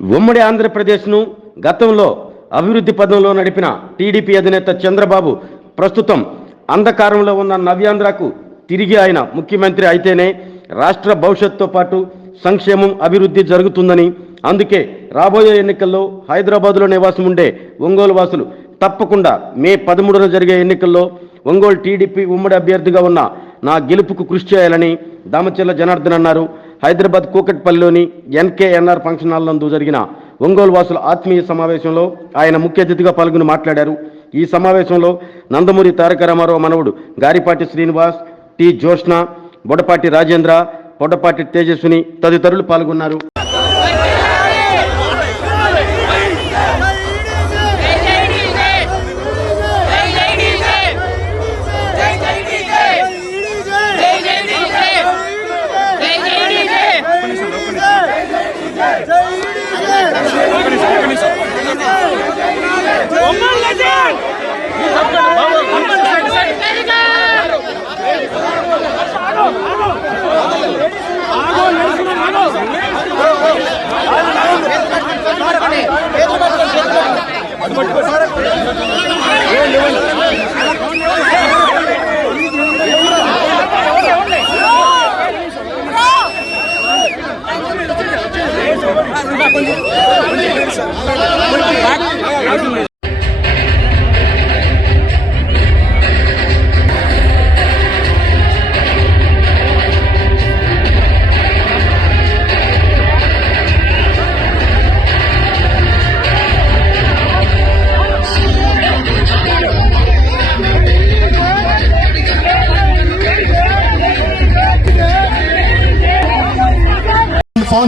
ఉమ్మడి ఆంధ్రప్రదేశ్ను గతంలో అభివృద్ధి పదంలో నడిపిన టీడీపీ అధినేత చంద్రబాబు ప్రస్తుతం అంధకారంలో ఉన్న నవ్యాంధ్రకు తిరిగి ఆయన ముఖ్యమంత్రి అయితేనే రాష్ట్ర భవిష్యత్తుతో పాటు సంక్షేమం అభివృద్ధి జరుగుతుందని. అందుకే రాబోయే ఎన్నికల్లో హైదరాబాద్లో నివాసం ఉండే ఒంగోలు వాసులు తప్పకుండా మే పదమూడున జరిగే ఎన్నికల్లో ఒంగోలు టీడీపీ ఉమ్మడి అభ్యర్థిగా ఉన్న నా గెలుపుకు కృషి చేయాలని దామచెల్ల జనార్దన్ అన్నారు. హైదరాబాద్ కూకట్పల్లిలోని ఎన్కేఎన్ఆర్ ఫంక్షన్ హాల్ నందు జరిగిన ఒంగోలు వాసుల ఆత్మీయ సమావేశంలో ఆయన ముఖ్య అతిథిగా పాల్గొని మాట్లాడారు. ఈ సమావేశంలో నందమూరి తారక రామారావు మనవుడు గారిపాటి శ్రీనివాస్ టి జోష్ణ బొడపాటి రాజేంద్ర బొడపాటి తేజస్విని తదితరులు పాల్గొన్నారు.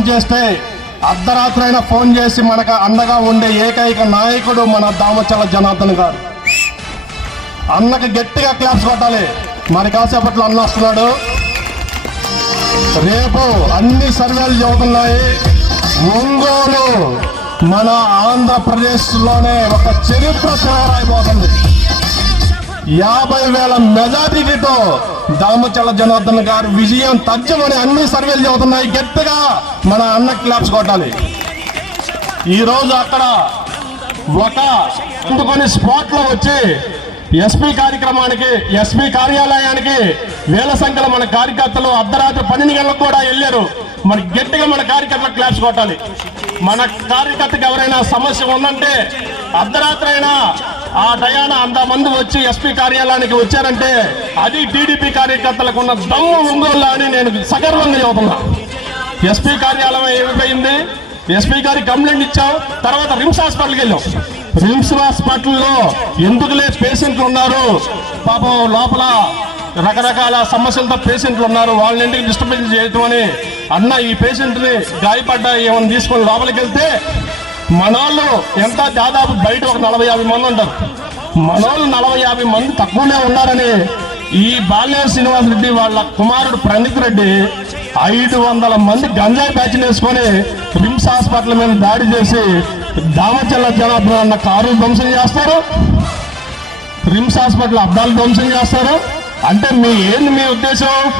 ఫోన్ చేస్తే అర్ధరాత్రైనా ఫోన్ చేసి మనకు అండగా ఉండే ఏకైక నాయకుడు మన దామచల జనార్దన్ గారు. అన్నకి గట్టిగా క్లాప్స్ కొట్టాలి. మరి కాసేపట్లో అన్న వస్తున్నాడు. రేపు అన్ని సర్వేలు చెబుతున్నాయి ఒంగోలు మన ఆంధ్రప్రదేశ్లోనే ఒక చరిత్ర శివరాయిపోతుంది యాభై వేల మెజారిటీతో దామచల జనార్దన్ గారు విజయం తథ్యమని అన్ని సర్వేలు చెబుతున్నాయి గట్టిగా మన అన్న క్లాప్స్ కొట్టాలి. ఈరోజు అక్కడ ఒక అందుకొని స్పాట్లో వచ్చి ఎస్పీ కార్యక్రమానికి ఎస్పీ కార్యాలయానికి వేల సంఖ్యలో మన కార్యకర్తలు అర్ధరాత్రి పన్నెండు గంటలకు కూడా వెళ్ళారు. మన గట్టిగా మన కార్యకర్తలకు క్లాప్స్ కొట్టాలి. మన కార్యకర్తకి ఎవరైనా సమస్య ఉందంటే అర్ధరాత్రి అయినా ఆ డయానా అంతమంది వచ్చి ఎస్పీ కార్యాలయానికి వచ్చారంటే అది టీడీపీ కార్యకర్తలకు ఉన్న దమ్ము ఒంగోలు అని నేను సగర్వంగా చెబుతున్నా. ఎస్పీ కార్యాలయం ఏమైపోయింది? ఎస్పీ గారికి కంప్లైంట్ ఇచ్చాం తర్వాత రిమ్స్ హాస్పిటల్కి వెళ్ళాం రిమ్స్ హాస్పిటల్లో ఎందుకులే పేషెంట్లు ఉన్నారు? పాపం లోపల రకరకాల సమస్యలతో పేషెంట్లు ఉన్నారు. వాళ్ళని ఇంటికి డిస్టర్బెన్స్ చేయటం అని అన్న ఈ పేషెంట్ని గాయపడ్డా ఏమైనా తీసుకొని లోపలికి వెళ్తే మనోళ్ళు ఎంత దాదాపు బయట ఒక నలభై యాభై మంది ఉంటారు. మనోళ్ళు నలభై యాభై మంది తక్కువనే ఉన్నారని ఈ బాల్య శ్రీనివాస్ రెడ్డి వాళ్ళ కుమారుడు ప్రణీత్ రెడ్డి ఐదు వందల మంది గంజాయి బ్యాచ్ వేసుకొని రిమ్స్ హాస్పిటల్ మీద దాడి చేసి దామచల్ల జనాభా అన్న కారు ధ్వంసం చేస్తారు. రిమ్స్ హాస్పిటల్ అద్దాలు ధ్వంసం చేస్తారు. అంటే మీ ఏంది మీ ఉద్దేశం?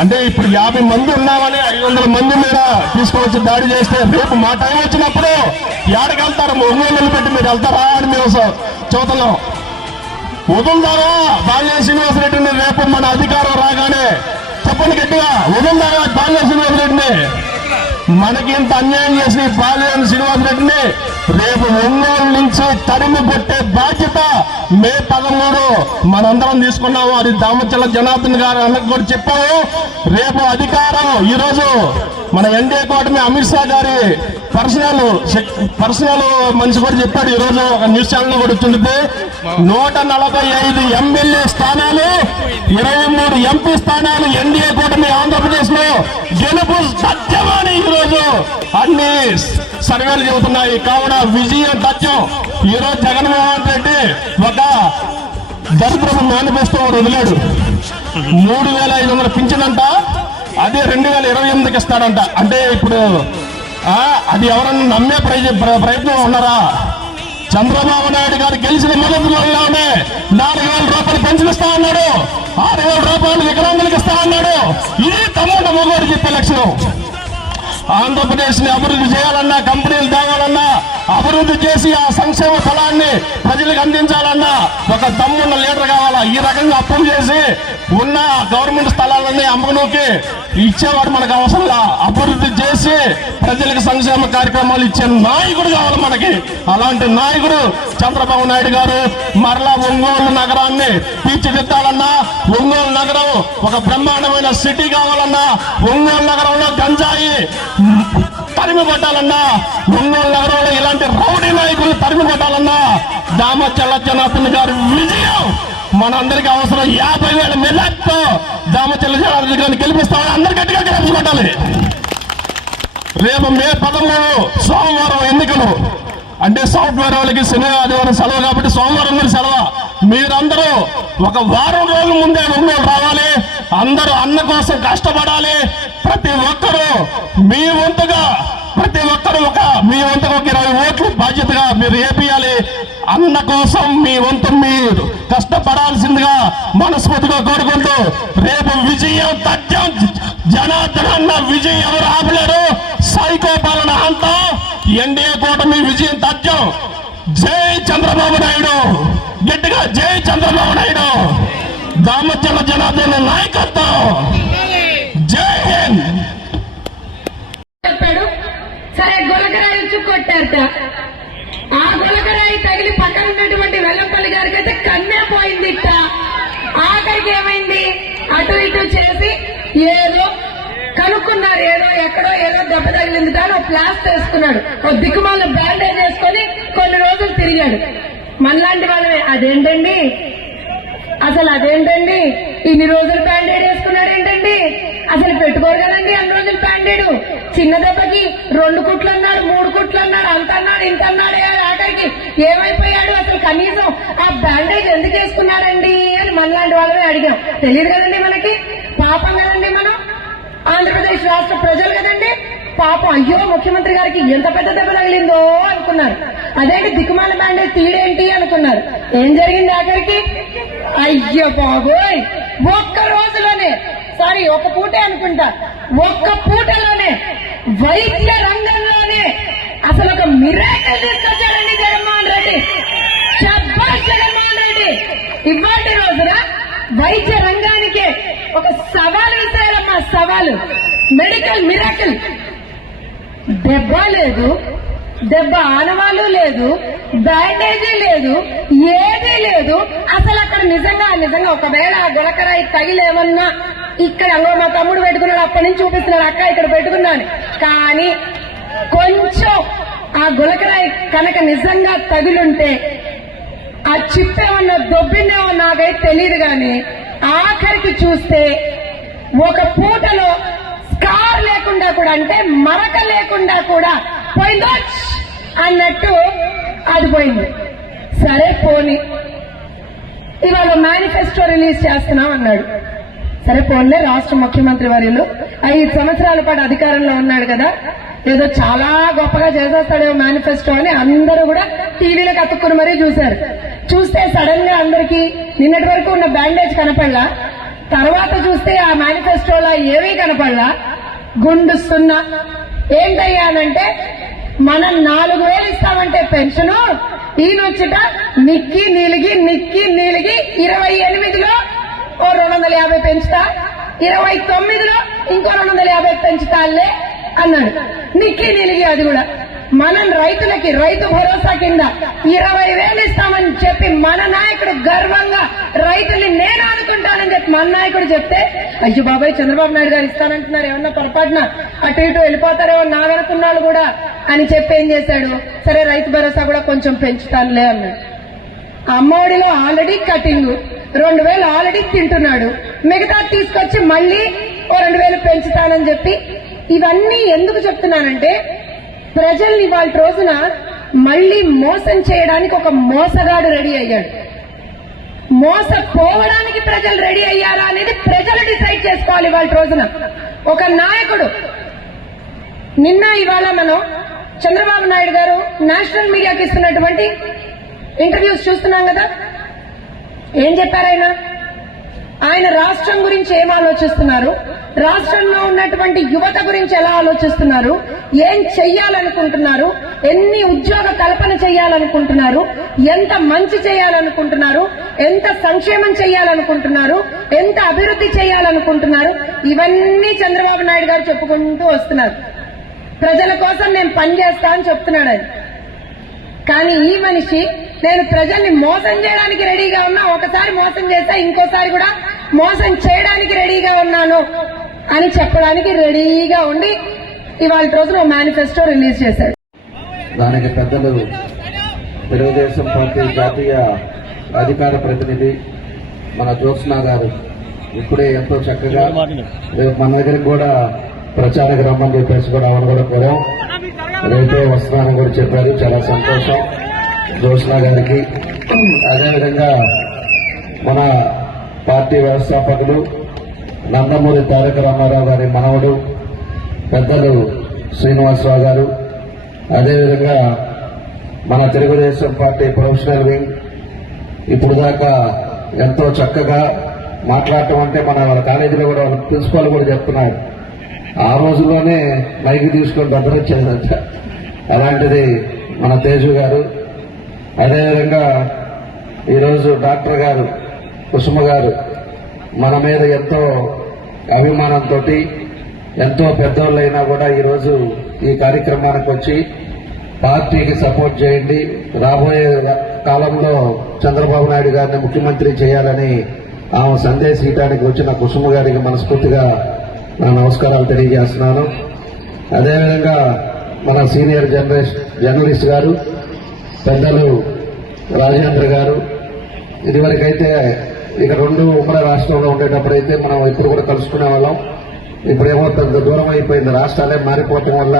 అంటే ఇప్పుడు యాభై మంది ఉన్నామని ఐదు వందల మంది మీద తీసుకొచ్చి దాడి చేస్తే రేపు మా టైం వచ్చినప్పుడు ఏడకి వెళ్తారు? ఒంగోలు పెట్టి మీరు వెళ్తారా? అని మేము స- చూస్తున్నాం వదులుదారా బాల్య శ్రీనివాసరెడ్డిని రేపు మన అధికారం రాగానే చెప్పండి గట్టిగా వదులుదారా బాల్య శ్రీనివాసరెడ్డిని మనకి ఇంత అన్యాయం చేసిన బాల్యం బాల్య శ్రీనివాసరెడ్డిని రేపు ఒంగోలు నుంచి తరిమి కొట్టే బాధ్యత మే పదమూడు మనందరం తీసుకున్నాము. అది దామచల జనార్దన్ గారు అన్నకు కూడా చెప్పాము రేపు అధికారం ఈరోజు మన ఎన్డీఏ కూటమి అమిత్ షా గారి పర్సనల్ పర్సనల్ మనిషి కూడా చెప్పాడు. ఈ రోజు ఒక న్యూస్ ఛానల్ కూడా వచ్చింది. నూట నలభై ఐదు ఎమ్మెల్యే స్థానాలు ఇరవై మూడు ఎంపీ స్థానాలు ఎన్డీఏ కూటమి ఆంధ్రప్రదేశ్లో గెలుపు సత్యమని ఈరోజు అన్ని సర్వేలు చెబుతున్నాయి. కావున విజయం సత్యం ఈరోజు జగన్మోహన్ రెడ్డి ఒక దరిద్రపు మేనిఫెస్టో వదిలాడు. మూడు వేల ఐదు వందల పింఛనంట అదే రెండు వేల ఇరవై ఎనిమిదికి ఇస్తాడంట. అంటే ఇప్పుడు అది ఎవరన్నా నమ్మే ప్రయత్నం ఉన్నారా? చంద్రబాబు నాయుడు గారు గెలిచిన మొదటి రోజులోనే నాలుగు వేల రూపాయలు పెన్షన్ ఇస్తా అన్నాడు ఆరు వేల రూపాయలు వికలాంగులకు ఇస్తా అన్నాడు ఇది తమ్ముడు మొగోడు చెప్పే లక్ష్యం. ఆంధ్రప్రదేశ్ని అభివృద్ధి చేయాలన్నా కంపెనీలు తేవాలన్నా అభివృద్ధి చేసి ఆ సంక్షేమ ఫలాన్ని ప్రజలకు అందించాలన్నా ఒక తమ్మున్న లీడర్ కావాలా? ఈ రకంగా అప్పులు చేసి ఉన్న గవర్నమెంట్ స్థలాలన్నీ అమ్మకనూకి ఇచ్చేవాడు మనకు అవసరంలా అభివృద్ధి చేసి ప్రజలకు సంక్షేమ కార్యక్రమాలు ఇచ్చే నాయకుడు కావాలి మనకి. అలాంటి నాయకుడు చంద్రబాబు నాయుడు గారు మరలా ఒంగోలు నగరాన్ని తీర్చిదిద్దాలన్నా ఒంగోలు నగరం ఒక బ్రహ్మాండమైన సిటీ కావాలన్నా ఒంగోలు నగరంలో గంజాయి తరిమి కొట్టాలన్నా ఒంగోలు నగరంలో ఇలాంటి రౌడీ నాయకులు తరిమి కొట్టాలన్నా దామచల్ల జనార్దన్ గారి విజయం మనందరికీ అవసరం యాభై వేల మెల్లతో దామచల్ల జనార్దన్ గారిని గెలిపిస్తామని అందరు గట్టిగా గెలిపించుకోవాలి. రేపు మే పదమూడు సోమవారం ఎన్నికలు. అంటే సాఫ్ట్వేర్ వాళ్ళకి శని ఆదివారం సెలవు కాబట్టి సోమవారం కూడా సెలవు? మీరందరూ ఒక వారం రోజుల ముందే ఒంగోలు రావాలి. అందరూ అన్న కోసం కష్టపడాలి. ప్రతి ఒక్కరూ మీ వంతుగా ప్రతి ఒక్కరూ ఒక మీ వంతుగా ఒక ఇరవై ఓట్లు బాధ్యతగా మీరు ఏపీయాలి అన్న కోసం మీ వంతు మీరు కష్టపడాల్సిందిగా మనస్ఫూర్తిగా కోరుకుంటూ రేపు విజయం తథ్యం జనార్దన విజయం ఎవరు ఆపలేరు? సైకో పాలన అంతా ఎన్డీఏ కూటమి విజయం తథ్యం. జై చంద్రబాబు నాయుడు. గట్టిగా జై చంద్రబాబు నాయుడు. దామచల జనార్దన నాయకత్వం. జై హింద్. చెప్పాడు. సరే గులకరాయి ఇచ్చి ఆ గులకరాయి తగిలి పక్కన ఉన్నటువంటి వెల్లంపల్లి గారికి అయితే కన్నే పోయింది ఇట్ట ఆఖరికి ఏమైంది? అటు ఇటు చేసి ఏదో కనుక్కున్నారు. ఏదో ఎక్కడో ఏదో దెబ్బ తగిలింది కానీ ఒక ప్లాస్టర్ వేసుకున్నాడు. ఒక దిక్కుమాల బ్యాండేజ్ వేసుకొని కొన్ని రోజులు తిరిగాడు. మనలాంటి వాళ్ళమే. అదేంటండి? అసలు అదేంటండి? ఇన్ని రోజులు బ్యాండేడ్ వేసుకున్నాడు ఏంటండి అసలు పెట్టుకోరు కదండి అన్ని రోజులు బ్యాండేడు చిన్న దెబ్బకి రెండు కుట్లు అన్నాడు మూడు కుట్లు అన్నాడు అంత అన్నాడు ఇంత అన్నాడు ఆఖరికి. ఏమైపోయాడు అసలు కనీసం? ఆ బ్యాండేజ్ ఎందుకు వేసుకున్నారండి అని మనలాంటి వాళ్ళని అడిగాం. తెలియదు కదండి మనకి? పాపం కదండి మనం? ఆంధ్రప్రదేశ్ రాష్ట్ర ప్రజలు కదండి? పాపం. అయ్యో ముఖ్యమంత్రి గారికి ఎంత పెద్ద దెబ్బ తగిలిందో అనుకున్నారు. అదేంటి దిక్కుమాల బ్యాండేజ్ తీడేంటి అనుకున్నారు. ఏం జరిగింది ఆఖరికి? అయ్యో బాబోయ్! ఒక్క రోజులోనే సారీ ఒక పూటే అనుకుంటా. ఒక్క పూటలోనే వైద్య రంగంలోనే అసలు ఒక మిరాకల్ తీసుకొచ్చాడండి జగన్మోహన్ రెడ్డి. శభాష్ జగన్మోహన్ రెడ్డి. ఇవాటి రోజున వైద్య రంగానికే ఒక సవాలు విసారమ్మా సవాలు. మెడికల్ మిరాకిల్ దెబ్బ లేదు దెబ్బ ఆనవాళ్ళు లేదు బ్యాండేజీ లేదు ఏదీ లేదు. అసలు అక్కడ నిజంగా నిజంగా ఒకవేళ ఆ గులకరాయి తగిలేమన్నా ఇక్కడ మా తమ్ముడు పెట్టుకున్నాడు అప్పటి నుంచి చూపిస్తున్నాడు అక్క ఇక్కడ పెట్టుకున్నాను. కానీ కొంచెం ఆ గులకరాయి కనుక నిజంగా తగిలుంటే ఆ చిప్పేమన్నా దొబ్బిందేమో నాకైతే తెలియదు కానీ ఆఖరికి చూస్తే ఒక పూటలో స్కార్ లేకుండా కూడా అంటే మరక లేకుండా కూడా పోయిందో అన్నట్టు అది పోయింది. సరే పోని. ఇవాళ మేనిఫెస్టో రిలీజ్ చేస్తున్నాం అన్నాడు సరే పోన్లే రాష్ట్ర ముఖ్యమంత్రి వర్యులు. ఐదు సంవత్సరాల పాటు అధికారంలో ఉన్నాడు కదా ఏదో చాలా గొప్పగా చేసేస్తాడేమో మేనిఫెస్టో అని అందరూ కూడా టీవీలకు అతుక్కుని మరీ చూశారు. చూస్తే సడన్గా అందరికి నిన్నటి వరకు ఉన్న బ్యాండేజ్ కనపడలా తర్వాత చూస్తే ఆ మేనిఫెస్టోలో ఏమీ కనపడలా. గుండు సున్నా. ఏంటయ్యానంటే మనం నాలుగు వేలు ఇస్తామంటే పెన్షను ఈయనొచ్చుట నిక్కి నీలిగి నిక్కి నీలిగి ఇరవై ఎనిమిదిలో ఓ రెండు వందల యాభై పెంచుతా. ఇరవై తొమ్మిదిలో ఇంకో రెండు వందల యాభై పెంచుతాలే అన్నాడు. నిక్కి నిలిగి అది కూడా. మనం రైతులకి రైతు భరోసా కింద ఇరవై వేలు ఇస్తామని చెప్పి మన నాయకుడు గర్వంగా రైతుల్ని నేను అనుకుంటానని చెప్పి మన నాయకుడు చెప్తే అయ్యో బాబాయ్ చంద్రబాబు నాయుడు గారు ఇస్తానంటున్నారు ఏమన్నా పొరపాటున అటు ఇటు వెళ్ళిపోతారేమో నాగనుకున్నాడు కూడా అని చెప్పి ఏం చేశాడు? సరే రైతు భరోసా కూడా కొంచెం పెంచుతానులే అన్నాడు. అమ్మఒడిలో ఆల్రెడీ కటింగ్. రెండు వేలు ఆల్రెడీ తింటున్నాడు. మిగతా తీసుకొచ్చి మళ్ళీ ఓ రెండు వేలు పెంచుతానని చెప్పి ఇవన్నీ ఎందుకు చెప్తున్నానంటే ప్రజల్ని వాళ్ళ రోజున మళ్ళీ మోసం చేయడానికి ఒక మోసగాడు రెడీ అయ్యాడు. మోసపోవడానికి ప్రజలు రెడీ అయ్యారా అనేది ప్రజలు డిసైడ్ చేసుకోవాలి వాళ్ళ రోజున. ఒక నాయకుడు. నిన్న ఇవాళ మనం చంద్రబాబు నాయుడు గారు నేషనల్ మీడియాకి ఇస్తున్నటువంటి ఇంటర్వ్యూస్ చూస్తున్నాం కదా? ఏం చెప్పారు ఆయన ఆయన రాష్ట్రం గురించి ఏం ఆలోచిస్తున్నారు? రాష్ట్రంలో ఉన్నటువంటి యువత గురించి ఎలా ఆలోచిస్తున్నారు? ఏం చెయ్యాలనుకుంటున్నారు? ఎన్ని ఉద్యోగ కల్పన చేయాలనుకుంటున్నారు ఎంత మంచి చేయాలనుకుంటున్నారు? ఎంత సంక్షేమం చేయాలనుకుంటున్నారు ఎంత అభివృద్ధి చేయాలనుకుంటున్నారు ఇవన్నీ చంద్రబాబు నాయుడు గారు చెప్పుకుంటూ వస్తున్నారు. ప్రజల కోసం నేను పనిచేస్తా అని చెప్తున్నాడు అది కానీ ఈ మనిషి నేను ప్రజల్ని మోసం చేయడానికి రెడీగా ఉన్నా ఒకసారి మోసం చేస్తా ఇంకోసారి కూడా మోసం చేయడానికి రెడీగా ఉన్నాను అని చెప్పడానికి రెడీగా ఉండి ఇవాళ రోజున మేనిఫెస్టో రిలీజ్ చేశారు దానికి పెద్దలు తెలుగుదేశం పార్టీ జాతీయ అధికార ప్రతినిధి మన జ్యోత్స్నా గారు ఇప్పుడే ఎంతో చక్కగా రేపు మన దగ్గరికి కూడా ప్రచారకు రమ్మని చెప్పేసి కూడా ఆవిడ కూడా కోరాం రేపే వస్తున్నానని కూడా చెప్పారు. చాలా సంతోషం. జ్యోత్స్నా గారికి అదేవిధంగా మన పార్టీ వ్యవస్థాపకులు నందమూరి తారక రామారావు గారి మనవడు పెద్దలు శ్రీనివాసరావు గారు అదేవిధంగా మన తెలుగుదేశం పార్టీ ప్రొఫెషనల్ వింగ్ ఇప్పుడు దాకా ఎంతో చక్కగా మాట్లాడటం అంటే మన వాళ్ళ కాలేజీలో కూడా వాళ్ళ ప్రిన్సిపాల్ కూడా చెప్తున్నారు. ఆ రోజుల్లోనే మైకి తీసుకొని భద్రం చేయాలంట అలాంటిది మన తేజు గారు అదేవిధంగా ఈరోజు డాక్టర్ గారు కుసుమ గారు మన మీద ఎంతో అభిమానంతో ఎంతో పెద్దోళ్ళైనా కూడా ఈరోజు ఈ కార్యక్రమానికి వచ్చి పార్టీకి సపోర్ట్ చేయండి. రాబోయే కాలంలో చంద్రబాబు నాయుడు గారిని ముఖ్యమంత్రి చేయాలని ఆమె సందేశం ఇవ్వడానికి వచ్చిన కుసుమ గారికి మనస్ఫూర్తిగా నా నమస్కారాలు తెలియజేస్తున్నాను. అదేవిధంగా మన సీనియర్ జర్నలిస్ట్ జర్నలిస్ట్ గారు పెద్దలు రాజేంద్ర గారు ఇదివరకైతే ఇక రెండు ఉమ్మడి రాష్ట్రంలో ఉండేటప్పుడైతే మనం ఇప్పుడు కూడా కలుసుకునే వాళ్ళం. ఇప్పుడేమో పెద్ద దూరం అయిపోయింది. రాష్ట్రాలే మారిపోవటం వల్ల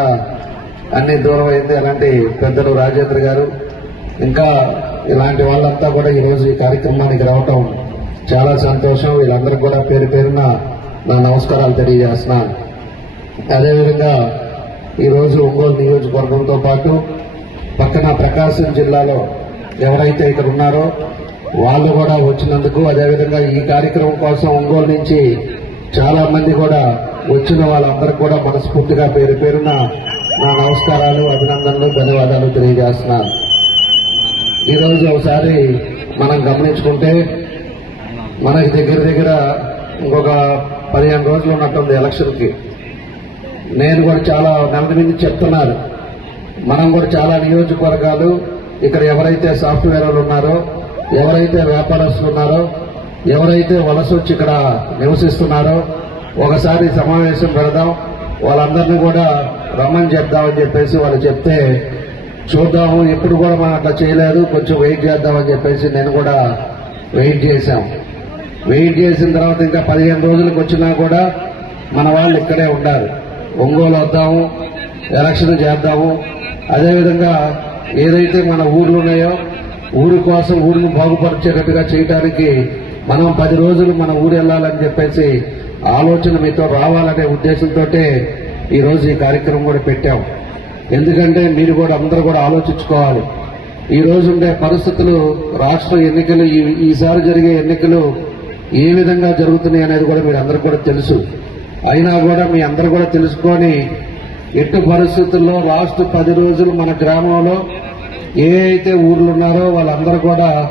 అన్ని దూరం అయింది. అలాంటి పెద్దలు రాజేంద్ర గారు ఇంకా ఇలాంటి వాళ్ళంతా కూడా ఈరోజు ఈ కార్యక్రమానికి రావటం చాలా సంతోషం. వీళ్ళందరికీ కూడా పేరు పేరున నా నమస్కారాలు తెలియజేస్తున్నాను అదేవిధంగా ఈరోజు ఒంగోలు నియోజకవర్గంతో పాటు పక్కన ప్రకాశం జిల్లాలో ఎవరైతే ఇక్కడ ఉన్నారో వాళ్ళు కూడా వచ్చినందుకు అదేవిధంగా ఈ కార్యక్రమం కోసం ఒంగోలు నుంచి చాలా మంది కూడా వచ్చిన వాళ్ళందరికీ కూడా మనస్ఫూర్తిగా పేరు పేరున నా నమస్కారాలు అభినందనలు ధన్యవాదాలు తెలియజేస్తున్నాను. ఈరోజు ఒకసారి మనం గమనించుకుంటే మనకి దగ్గర దగ్గర ఇంకొక పదిహేను రోజులు ఉన్నట్టుంది ఎలక్షన్కి. నేను కూడా చాలా నెల నుంచి చెప్తున్నారు మనం కూడా చాలా నియోజకవర్గాలు ఇక్కడ ఎవరైతే సాఫ్ట్వేర్ వాళ్ళు ఉన్నారో ఎవరైతే వ్యాపారస్తులు ఉన్నారో ఎవరైతే వలస వచ్చి ఇక్కడ నివసిస్తున్నారో ఒకసారి సమావేశం పెడదాం. వాళ్ళందరినీ కూడా రమ్మని చెప్దామని చెప్పేసి వాళ్ళు చెప్తే చూద్దాము. ఎప్పుడు కూడా మనం అట్లా చేయలేదు. కొంచెం వెయిట్ చేద్దామని చెప్పేసి నేను కూడా వెయిట్ చేశాం. వెయిట్ చేసిన తర్వాత ఇంకా పదిహేను రోజులకు వచ్చినా కూడా మన వాళ్ళు ఇక్కడే ఉన్నారు ఒంగోలు వద్దాము ఎలక్షన్ చేద్దాము. అదేవిధంగా ఏదైతే మన ఊర్లు ఉన్నాయో ఊరి కోసం ఊరిని బాగుపరిచేటట్టుగా చేయడానికి మనం పది రోజులు మన ఊరు వెళ్ళాలని చెప్పేసి ఆలోచన మీతో రావాలనే ఉద్దేశంతో ఈరోజు ఈ కార్యక్రమం కూడా పెట్టాం. ఎందుకంటే మీరు కూడా అందరూ కూడా ఆలోచించుకోవాలి. ఈ రోజు ఉండే పరిస్థితులు రాష్ట్ర ఎన్నికలు ఈ- ఈసారి జరిగే ఎన్నికలు ఏ విధంగా జరుగుతున్నాయి అనేది కూడా మీరు అందరికి కూడా తెలుసు. అయినా కూడా మీ అందరూ కూడా తెలుసుకొని ఎట్టి పరిస్థితుల్లో లాస్ట్ పది రోజులు మన గ్రామంలో ఏ అయితే ఊర్లు ఉన్నారో వాళ్ళందరూ కూడా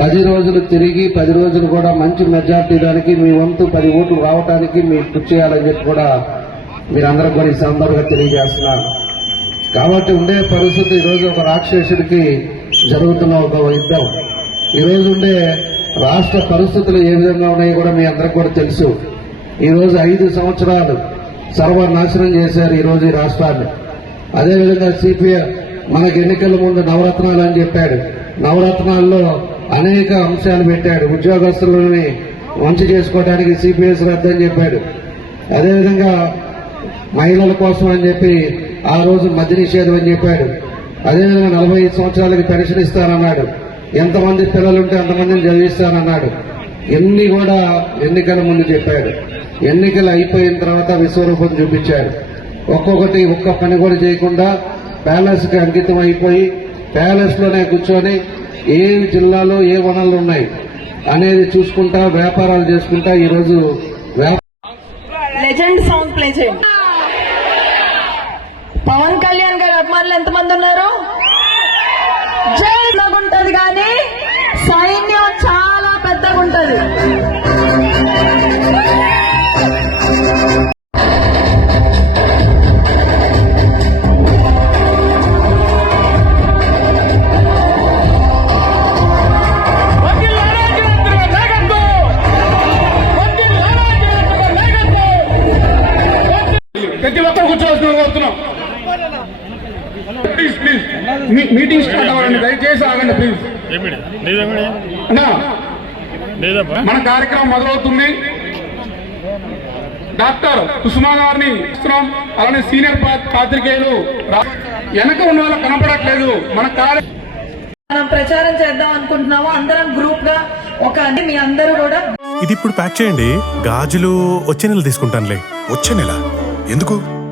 పది రోజులు తిరిగి పది రోజులు కూడా మంచి మెజార్టీ దానికి మీ వంతు పది ఓట్లు రావడానికి మీరు కృషి చేయాలని చెప్పి కూడా మీరందరూ కూడా ఈ సందర్భంగా తెలియజేస్తున్నారు. కాబట్టి ఉండే పరిస్థితి ఈరోజు ఒక రాక్షసుడికి జరుగుతున్న ఒక యుద్ధం. ఈరోజు ఉండే రాష్ట్ర పరిస్థితులు ఏ విధంగా ఉన్నాయో కూడా మీ అందరికి కూడా తెలుసు. ఈరోజు ఐదు సంవత్సరాలు సర్వనాశనం చేశారు ఈరోజు ఈ రాష్ట్రాన్ని. అదేవిధంగా సిపిఐ మనకి ఎన్నికల ముందు నవరత్నాలు అని చెప్పాడు. నవరత్నాల్లో అనేక అంశాలు పెట్టాడు. ఉద్యోగస్తులని మంచి చేసుకోవడానికి సిపిఎస్ రద్దని చెప్పాడు. అదేవిధంగా మహిళల కోసం అని చెప్పి ఆ రోజు మద్య నిషేధం అని చెప్పాడు. అదేవిధంగా నలభై ఐదు సంవత్సరాలకి పెన్షన్ ఇస్తానన్నాడు. ఎంతమంది పిల్లలుంటే అంతమందిని చదివిస్తానన్నాడు. ఎన్ని కూడా ఎన్నికల ముందు చెప్పాడు. ఎన్నికలు అయిపోయిన తర్వాత విశ్వరూపం చూపించాడు. ఒక్కొక్కటి ఒక్క పని కూడా చేయకుండా ప్యాలెస్కి అంకితం అయిపోయి ప్యాలెస్లోనే కూర్చొని ఏ జిల్లాలో ఏ వనరులు ఉన్నాయి అనేది చూసుకుంటా వ్యాపారాలు చేసుకుంటా ఈరోజు లెజెండ్ సాంగ్ ప్లే చేయండి. పవన్ కళ్యాణ్ గారి అభిమానులు ఎంతమంది ఉన్నారు? జై ఉంటది కానీ సైన్యం ఉంటది. ప్రతి ఒక్కరు కూర్చోవలసిన కోరుతున్నాం. ప్లీజ్ ప్లీజ్ మీటింగ్ స్టార్ట్ అవ్వండి. దయచేసి ఆగండి ప్లీజ్ అన్నా మన కార్యక్రమం మొదలవుతుంది. డాక్టర్ కుసుమా గారిని ఇస్తున్నాం. అలానే సీనియర్ పాత్రికేయులు వెనక ఉన్న వాళ్ళకి కనపడట్లేదు. మన మనం ప్రచారం చేద్దాం అనుకుంటున్నాము. అందరం గ్రూప్గా ఒక అంటే మీ అందరూ కూడా. ఇది ఇప్పుడు ప్యాక్ చేయండి. గాజులు వచ్చే నెల తీసుకుంటానులే. వచ్చే నెల? ఎందుకు?